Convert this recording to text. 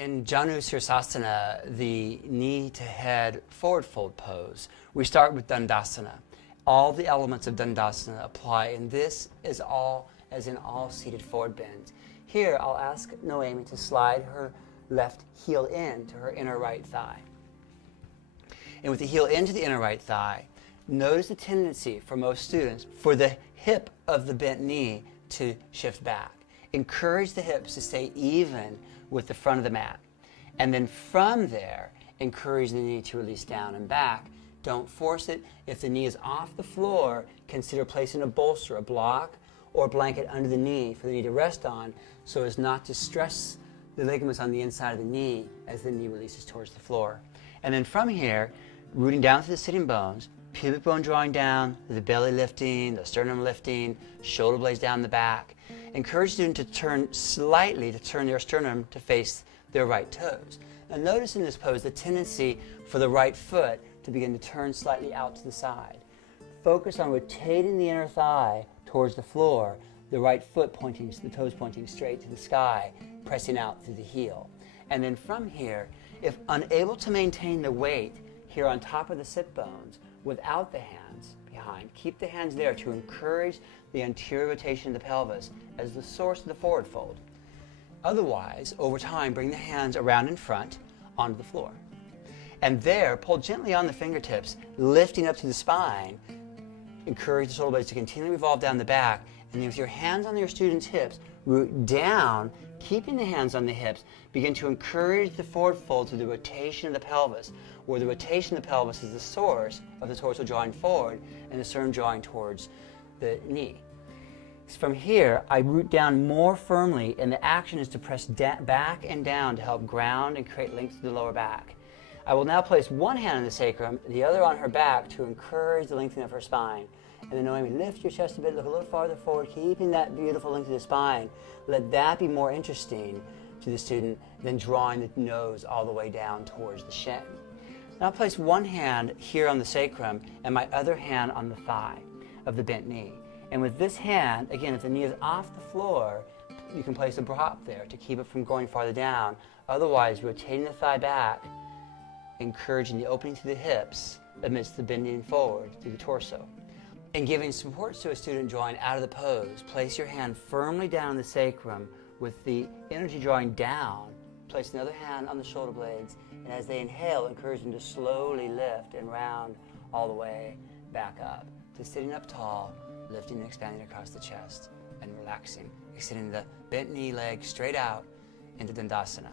In Janu Sirsasana, the knee to head forward fold pose, we start with Dandasana. All the elements of Dandasana apply, and this is all as in all seated forward bends. Here, I'll ask Noemi to slide her left heel in to her inner right thigh. And with the heel into the inner right thigh, notice the tendency for most students for the hip of the bent knee to shift back. Encourage the hips to stay even with the front of the mat. And then from there, encourage the knee to release down and back. Don't force it. If the knee is off the floor, consider placing a bolster, a block, or a blanket under the knee for the knee to rest on so as not to stress the ligaments on the inside of the knee as the knee releases towards the floor. And then from here, rooting down through the sitting bones, pubic bone drawing down, the belly lifting, the sternum lifting, shoulder blades down the back. Encourage the student to turn slightly, to turn their sternum to face their right toes. Now notice in this pose the tendency for the right foot to begin to turn slightly out to the side. Focus on rotating the inner thigh towards the floor, the right foot pointing, the toes pointing straight to the sky, pressing out through the heel. And then from here, if unable to maintain the weight here on top of the sit bones without the hands behind, keep the hands there to encourage the anterior rotation of the pelvis as the source of the forward fold. Otherwise, over time, bring the hands around in front onto the floor. And there, pull gently on the fingertips, lifting up to the spine. Encourage the shoulder blades to continually revolve down the back. And then with your hands on your student's hips, root down, keeping the hands on the hips, begin to encourage the forward fold through the rotation of the pelvis, where the rotation of the pelvis is the source of the torso drawing forward and the sternum drawing towards the knee. From here, I root down more firmly, and the action is to press back and down to help ground and create length to the lower back. I will now place one hand on the sacrum, the other on her back to encourage the lengthening of her spine. And then Noemi, lift your chest a bit, look a little farther forward, keeping that beautiful length of the spine. Let that be more interesting to the student than drawing the nose all the way down towards the shin. Now I'll place one hand here on the sacrum and my other hand on the thigh of the bent knee. And with this hand, again, if the knee is off the floor, you can place a prop there to keep it from going farther down. Otherwise, rotating the thigh back, encouraging the opening through the hips amidst the bending forward through the torso. In giving support to a student drawing out of the pose, place your hand firmly down on the sacrum with the energy drawing down. Place another hand on the shoulder blades, and as they inhale, encourage them to slowly lift and round all the way back up to sitting up tall, lifting and expanding across the chest, and relaxing, extending the bent knee leg straight out into Dandasana.